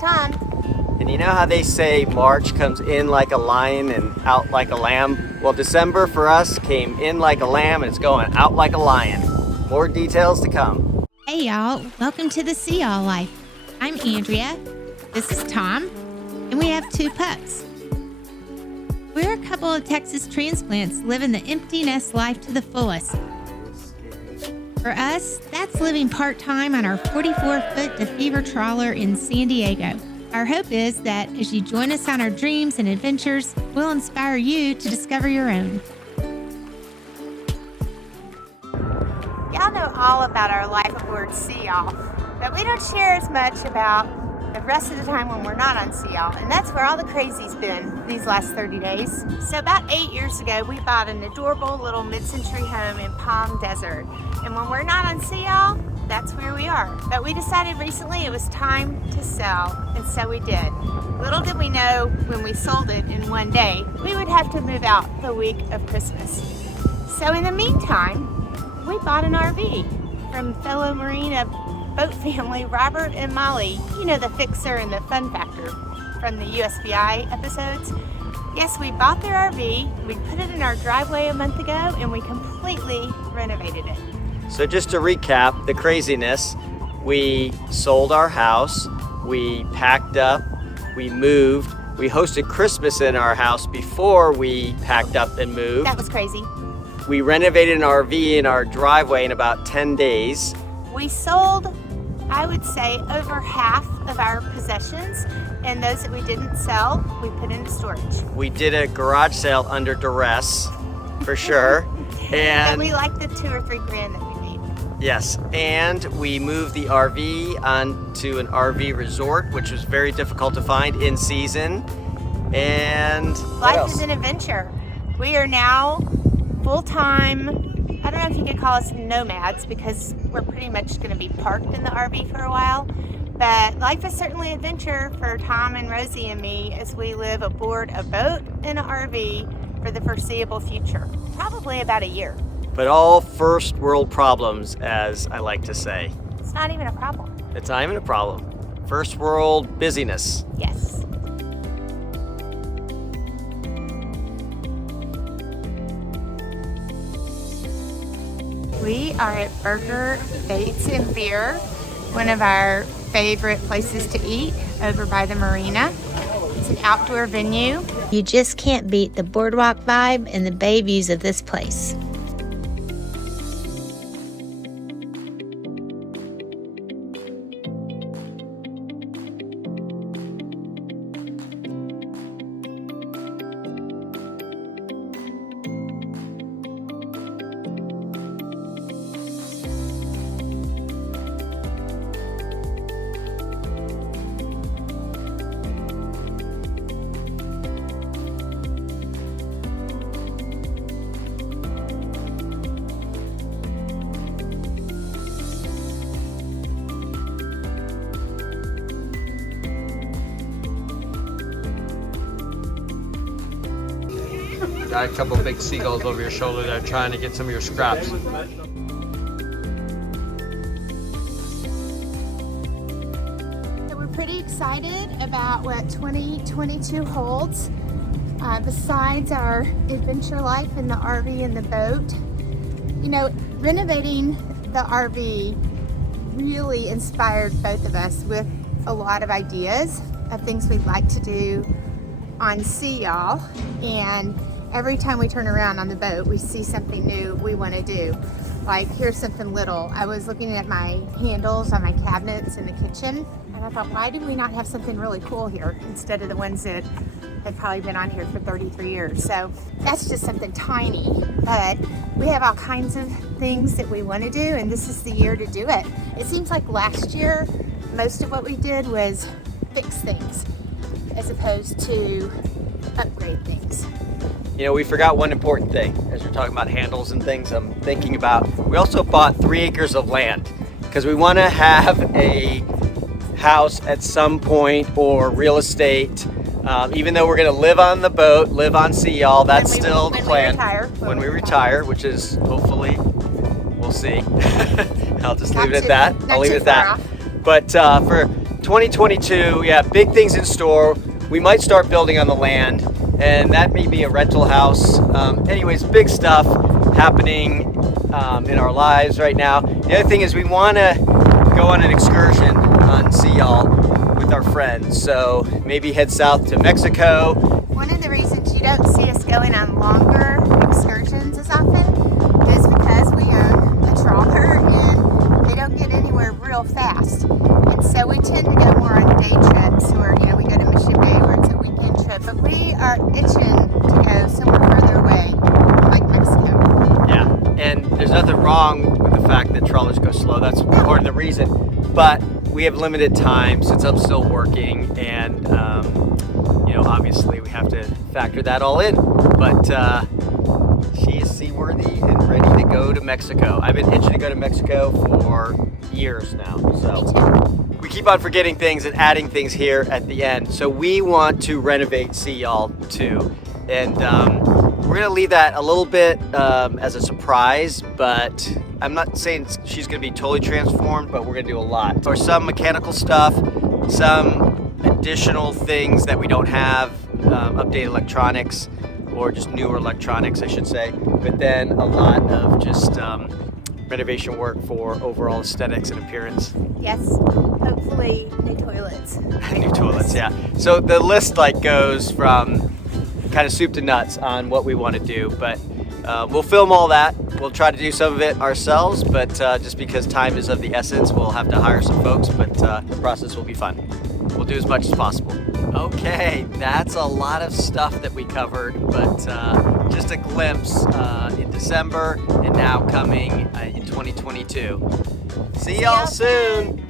Tom. And you know how they say March comes in like a lion and out like a lamb? Well, December for us came in like a lamb and it's going out like a lion. More details to come. Hey y'all, welcome to the Sea All Life. I'm Andrea, this is Tom, and we have 2 pups. We're a couple of Texas transplants living the empty nest life to the fullest. For us, that's living part-time on our 44-foot DeFever trawler in San Diego. Our hope is that as you join us on our dreams and adventures, we'll inspire you to discover your own. Y'all know all about our life aboard Sea All, but we don't share as much about the rest of the time when we're not on Sea All, and that's where all the crazy's been these last 30 days. So about 8 years ago, we bought an adorable little mid-century home in Palm Desert, and when we're not on Sea All, that's where we are. But we decided recently it was time to sell, and so we did. Little did we know when we sold it in one day, we would have to move out the week of Christmas. So in the meantime, we bought an RV from fellow Marina boat family Robert and Molly. You know, the fixer and the fun factor from the USVI episodes. Yes, we bought their RV, we put it in our driveway a month ago, and we completely renovated it. So just to recap the craziness, we sold our house, we packed up, we moved, we hosted Christmas in our house before we packed up and moved. That was crazy. We renovated an RV in our driveway in about 10 days. We sold, I would say, over half of our possessions, and those that we didn't sell, we put into storage. We did a garage sale under duress, for sure. And we like the $2 or $3 grand that we made. Yes, and we moved the RV onto an RV resort, which was very difficult to find in season. And life is an adventure. We are now full-time, I don't know if you could call us nomads because we're pretty much going to be parked in the RV for a while, but life is certainly adventure for Tom and Rosie and me as we live aboard a boat and an RV for the foreseeable future, probably about a year. But all first world problems, as I like to say. It's not even a problem. It's not even a problem. First world busyness. Yes. We are at Burger, Baits and Beer, one of our favorite places to eat over by the marina. It's an outdoor venue. You just can't beat the boardwalk vibe and the bay views of this place. Got a couple big seagulls over your shoulder there trying to get some of your scraps. So we're pretty excited about what 2022 holds. Besides our adventure life in the RV and the boat, you know, renovating the RV really inspired both of us with a lot of ideas of things we'd like to do on Sea All, and every time we turn around on the boat, we see something new we want to do. Like, here's something little. I was looking at my handles on my cabinets in the kitchen, and I thought, why do we not have something really cool here instead of the ones that have probably been on here for 33 years? So that's just something tiny, but we have all kinds of things that we want to do, and this is the year to do it. It seems like last year, most of what we did was fix things as opposed to upgrade things. You know, we forgot one important thing. As we're talking about handles and things, I'm thinking about, we also bought 3 acres of land because we want to have a house at some point, or real estate. Even though we're going to live on the boat, live on Sea All, that's still the plan. When we retire, which is hopefully, we'll see. I'll just leave it at that. I'll leave it at that. But for 2022, yeah, big things in store. We might start building on the land, and that may be a rental house. Anyways, big stuff happening in our lives right now. The other thing is we want to go on an excursion on Sea Y'all with our friends, so maybe head south to Mexico. One of the reasons you don't see us going on longer excursions as often is because we own a trawler and they don't get anywhere real fast. And so we tend to go more on day trips, or we go to Mission Bay where it's a weekend trip, but we are itching to go somewhere further away, like Mexico. Yeah, and there's nothing wrong with the fact that trawlers go slow. That's part of the reason. But we have limited time since I'm still working, and obviously we have to factor that all in. But she is seaworthy and ready to go to Mexico. I've been itching to go to Mexico for years now. So we keep on forgetting things and adding things here at the end. So we want to renovate Sea Y'all too. And we're gonna leave that a little bit as a surprise, but I'm not saying she's gonna be totally transformed, but we're gonna do a lot. Or some mechanical stuff, some additional things that we don't have, updated electronics, or just newer electronics, I should say. But then a lot of just renovation work for overall aesthetics and appearance. Yes, hopefully new toilets. New toilets, yeah. So the list goes from kind of soup to nuts on what we want to do, but we'll film all that. We'll try to do some of it ourselves, but just because time is of the essence, we'll have to hire some folks, but the process will be fun. We'll do as much as possible. Okay, that's a lot of stuff that we covered, but just a glimpse in December and now coming in 2022. See y'all soon.